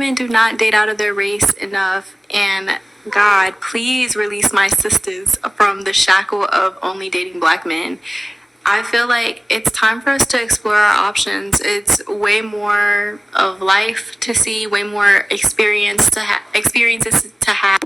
women do not date out of their race enough, and God, please release my sisters from the shackle of only dating black men. I feel like it's time for us to explore our options. It's way more of life to see, way more experiences to have.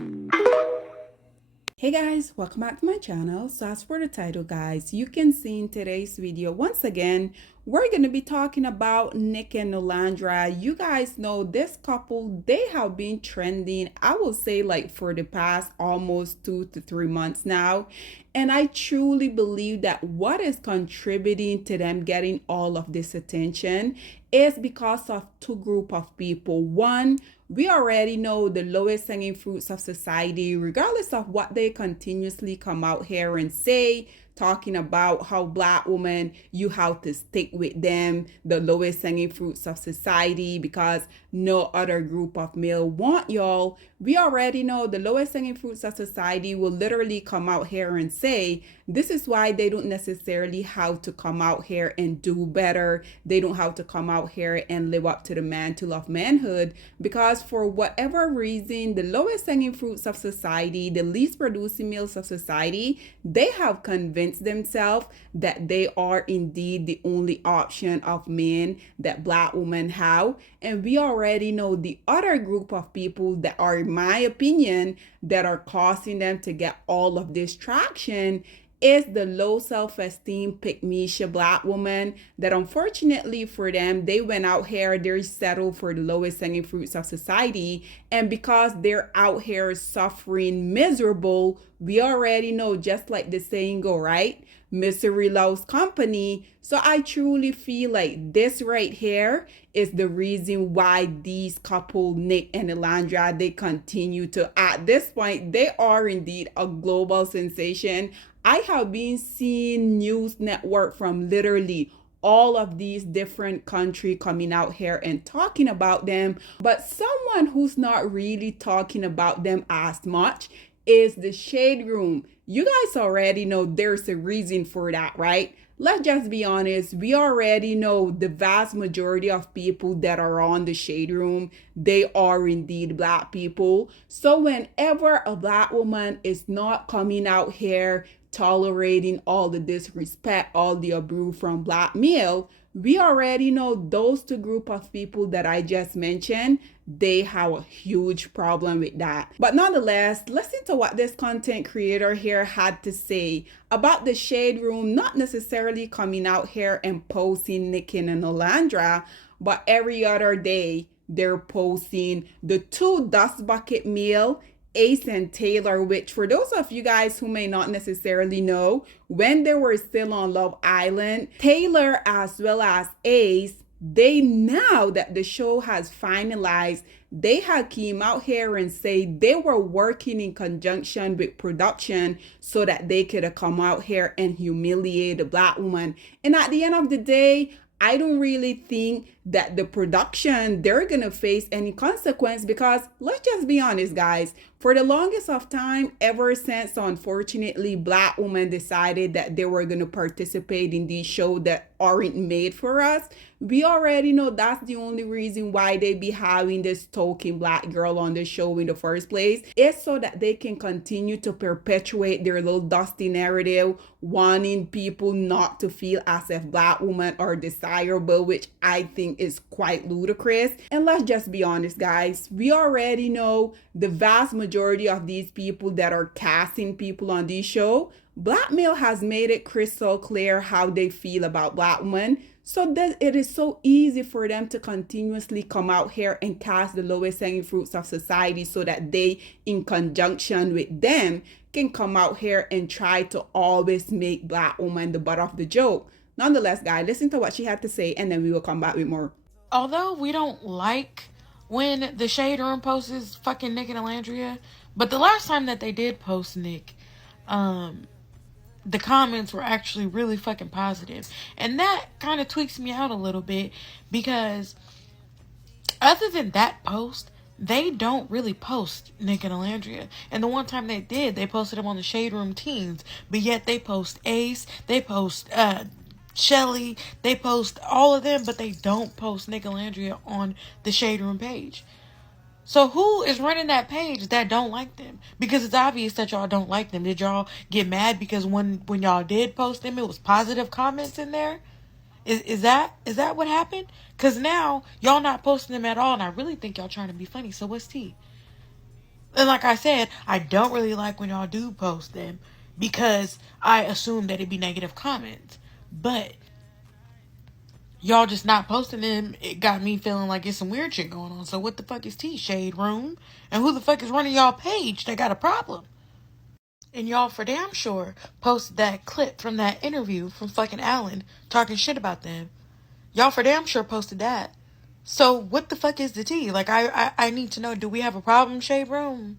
Hey guys, welcome back to my channel. So as for the title, guys, you can see in today's video, once again, we're going to be talking about Nick and Alandria. You guys know this couple, they have been trending, I will say, like for the past almost 2 to 3 months now. And I truly believe that what is contributing to them getting all of this attention is because of two group of people. One, we already know the lowest hanging fruits of society, regardless of what they continuously come out here and say, talking about how black women, you have to stick with them, the lowest hanging fruits of society, because no other group of male want y'all. We already know the lowest hanging fruits of society will literally come out here and say, this is why they don't necessarily have to come out here and do better. They don't have to come out here and live up to the mantle of manhood, because for whatever reason, the lowest hanging fruits of society, the least producing males of society, they have convinced themselves that they are indeed the only option of men that black women have. And we already know the other group of people that are, in my opinion, that are causing them to get all of this traction is the low self-esteem pygmisha black woman that unfortunately for them, they went out here, they're settled for the lowest hanging fruits of society. And because they're out here suffering miserable, we already know, just like the saying go, right? Misery loves company. So I truly feel like this right here is the reason why these couple, Nick and Alandria, they continue to, at this point, they are indeed a global sensation. I have been seeing news network from literally all of these different countries coming out here and talking about them. But someone who's not really talking about them as much is the Shade Room. You guys already know there's a reason for that, right? Let's just be honest. We already know the vast majority of people that are on the Shade Room, they are indeed black people. So whenever a black woman is not coming out here tolerating all the disrespect, all the abuse from black male, we already know those two group of people that I just mentioned, they have a huge problem with that. But nonetheless, listen to what this content creator here had to say about the Shade Room, not necessarily coming out here and posting Nick and Alandria, but every other day they're posting the two dust bucket meal, Ace and Taylor, which for those of you guys who may not necessarily know, when they were still on Love Island, Taylor as well as Ace, they, now that the show has finalized, they had came out here and say they were working in conjunction with production so that they could come out here and humiliate the black woman. And at the end of the day, I don't really think that the production, they're gonna face any consequence, because let's just be honest, guys, for the longest of time, ever since unfortunately black women decided that they were gonna participate in these shows that aren't made for us, we already know that's the only reason why they be having this token black girl on the show in the first place. It's so that they can continue to perpetuate their little dusty narrative, wanting people not to feel as if black women are desirable, which I think is quite ludicrous. And let's just be honest, guys, we already know the vast majority of these people that are casting people on this show, black male has made it crystal clear how they feel about black women. So that it is so easy for them to continuously come out here and cast the lowest hanging fruits of society so that they, in conjunction with them, can come out here and try to always make black women the butt of the joke. Nonetheless, guys, listen to what she had to say, and then we will come back with more. Although we don't like when the Shade Room posts fucking Nick and Alandria, but the last time that they did post Nick, the comments were actually really fucking positive. And that kind of tweaks me out a little bit, because other than that post, they don't really post Nick and Alandria. And the one time they did, they posted them on the Shade Room Teens. But yet they post Ace, they post Shelly, they post all of them, but they don't post Nick and Alandria on the Shade Room page. So who is running that page that don't like them? Because it's obvious that y'all don't like them. Did y'all get mad because when y'all did post them, it was positive comments in there? Is that what happened? Because now y'all not posting them at all, and I really think y'all trying to be funny. So what's tea? And like I said, I don't really like when y'all do post them because I assume that it'd be negative comments. But y'all just not posting them, it got me feeling like it's some weird shit going on. So what the fuck is tea, Shade Room? And who the fuck is running y'all page that got a problem? And y'all for damn sure posted that clip from that interview from fucking Alan talking shit about them. Y'all for damn sure posted that. So what the fuck is the tea? Like I need to know, do we have a problem, Shade Room?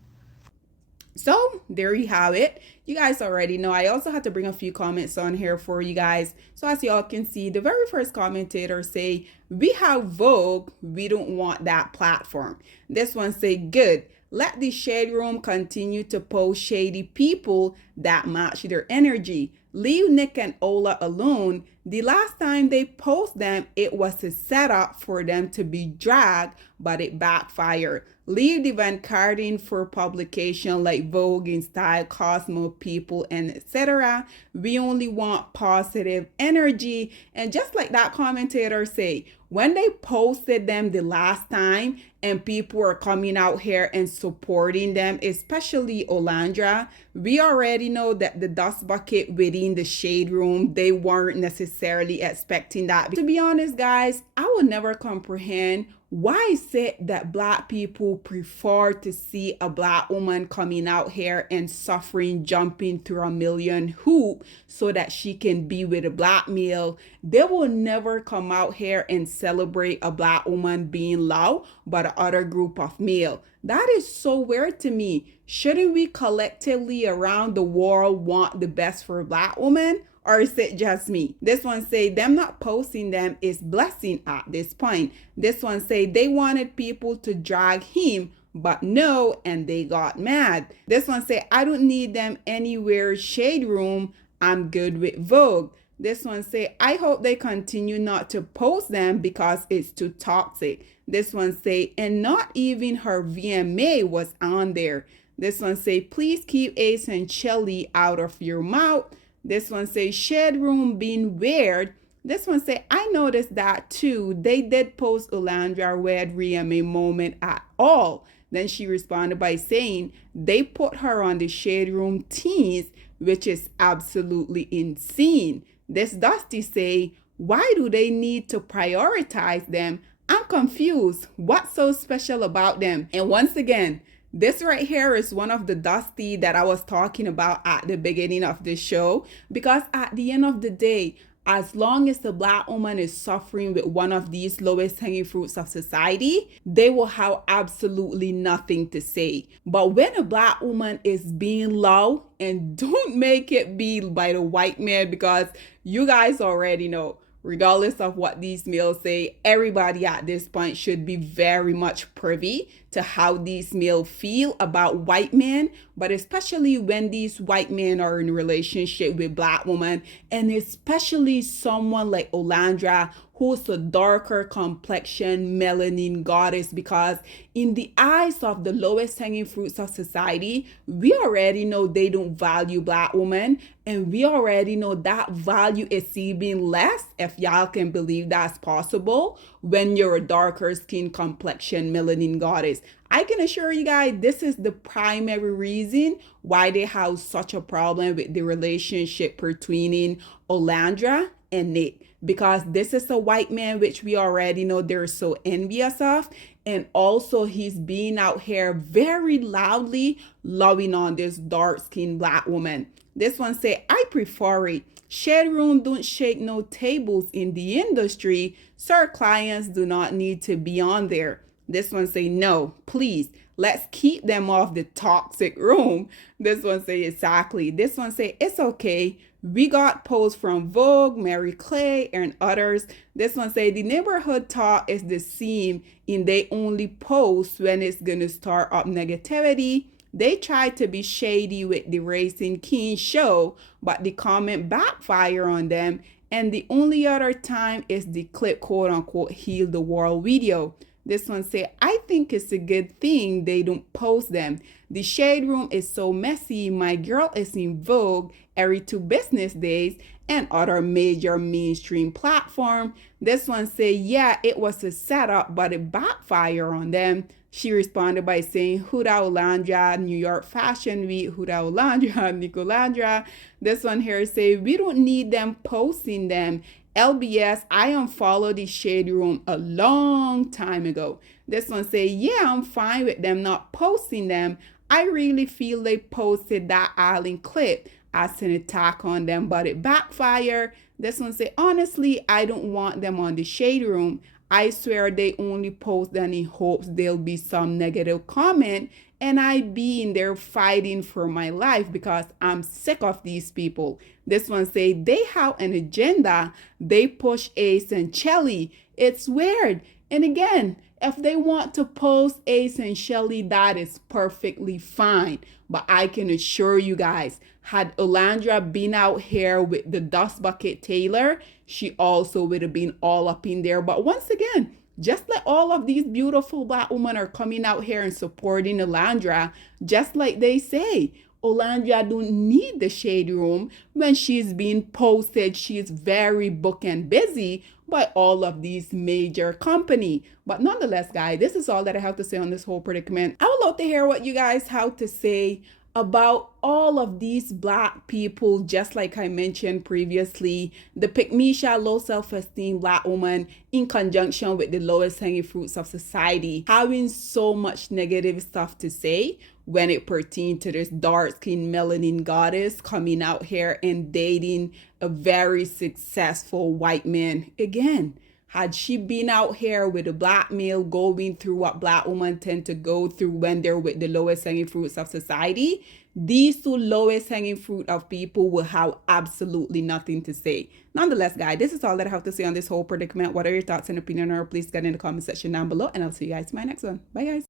So there you have it. You guys already know. I also had to bring a few comments on here for you guys. So as y'all can see, the very first commentator say, we have Vogue, we don't want that platform. This one say, good. Let the shade room continue to post shady people that match their energy. Leave Nick and Ola alone. The last time they post them, it was a setup for them to be dragged, but it backfired. Leave the vanguarding for publication like Vogue, In Style, Cosmo, People, and etc. We only want positive energy. And just like that commentator say, when they posted them the last time and people were coming out here and supporting them, especially Alandria, we already know that the dust bucket within the shade room, they weren't necessarily expecting that. To be honest, guys, I would never comprehend why is it that black people prefer to see a black woman coming out here and suffering, jumping through a million hoop so that she can be with a black male? They will never come out here and celebrate a black woman being low by the other group of male. That is so weird to me. Shouldn't we collectively around the world want the best for a black woman? Or is it just me? This one say them not posting them is blessing at this point. This one say they wanted people to drag him, but no, and they got mad. This one say I don't need them anywhere shade room. I'm good with Vogue. This one say I hope they continue not to post them because it's too toxic. This one say and not even her VMA was on there. This one say please keep Ace and Shelly out of your mouth. This one say shed room being weird. This one say I noticed that too. They did post Alandria weird VMA moment at all. Then she responded by saying they put her on the shade room teens, which is absolutely insane. This Dusty say, why do they need to prioritize them? I'm confused. What's so special about them? And once again, this right here is one of the Dusty that I was talking about at the beginning of the show, because at the end of the day, as long as the black woman is suffering with one of these lowest hanging fruits of society, they will have absolutely nothing to say. But when a black woman is being low, and don't make it be by the white man, because you guys already know, regardless of what these males say, everybody at this point should be very much privy to how these males feel about white men, but especially when these white men are in a relationship with black women, and especially someone like Alandria, who's a darker complexion melanin goddess, because in the eyes of the lowest hanging fruits of society, we already know they don't value black women, and we already know that value is even less, if y'all can believe that's possible, when you're a darker skin complexion melanin goddess. I can assure you guys, this is the primary reason why they have such a problem with the relationship between Alandria and Nick, because this is a white man, which we already know they're so envious of. And also he's being out here very loudly loving on this dark-skinned black woman. This one say, I prefer it. Shade room don't shake no tables in the industry. Sir, clients do not need to be on there. This one say, no, please, let's keep them off the toxic room. This one say, exactly. This one say, it's okay. We got posts from Vogue, Mary Clay, and others. This one say, the neighborhood talk is the same, and they only post when it's gonna start up negativity. They tried to be shady with the Racing King show, but the comment backfire on them. And the only other time is the clip quote unquote heal the world video. This one say, I think it's a good thing they don't post them. The shade room is so messy. My girl is in Vogue every 2 business days and other major mainstream platform. This one say, yeah, it was a setup, but it backfired on them. She responded by saying, Huda Olandra, New York Fashion Week, Huda Olandra, Nick Alandria. This one here say, we don't need them posting them. LBS, I unfollowed the shade room a long time ago. This one say, yeah, I'm fine with them not posting them. I really feel they posted that island clip as an attack on them, but it backfired. This one say, honestly, I don't want them on the shade room. I swear they only post them in hopes there'll be some negative comment and I be in there fighting for my life because I'm sick of these people. This one say they have an agenda. They push Ace and Shelly. It's weird. And again, if they want to post Ace and Shelly, that is perfectly fine. But I can assure you guys, had Alandria been out here with the Dust Bucket Taylor, she also would have been all up in there. But once again, just like all of these beautiful black women are coming out here and supporting Alandria, just like they say, Alandria don't need the shade room when she's being posted. She's very booked and busy by all of these major company. But nonetheless, guys, this is all that I have to say on this whole predicament. I would love to hear what you guys have to say about all of these black people, just like I mentioned previously, the Pygmisha low self-esteem black woman in conjunction with the lowest hanging fruits of society having so much negative stuff to say when it pertains to this dark-skinned melanin goddess coming out here and dating a very successful white man. Again, had she been out here with a black male going through what black women tend to go through when they're with the lowest hanging fruits of society, these two lowest hanging fruit of people will have absolutely nothing to say. Nonetheless, guys, this is all that I have to say on this whole predicament. What are your thoughts and opinion? Or please get in the comment section down below, and I'll see you guys in my next one. Bye, guys.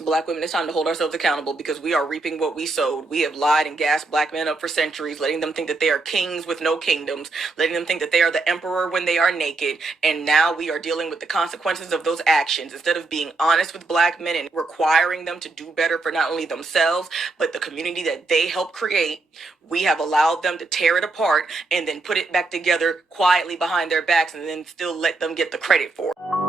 Black women, it's time to hold ourselves accountable because we are reaping what we sowed. We have lied and gassed black men up for centuries, letting them think that they are kings with no kingdoms, letting them think that they are the emperor when they are naked. And now we are dealing with the consequences of those actions. Instead of being honest with black men and requiring them to do better for not only themselves, but the community that they helped create, we have allowed them to tear it apart and then put it back together quietly behind their backs and then still let them get the credit for it.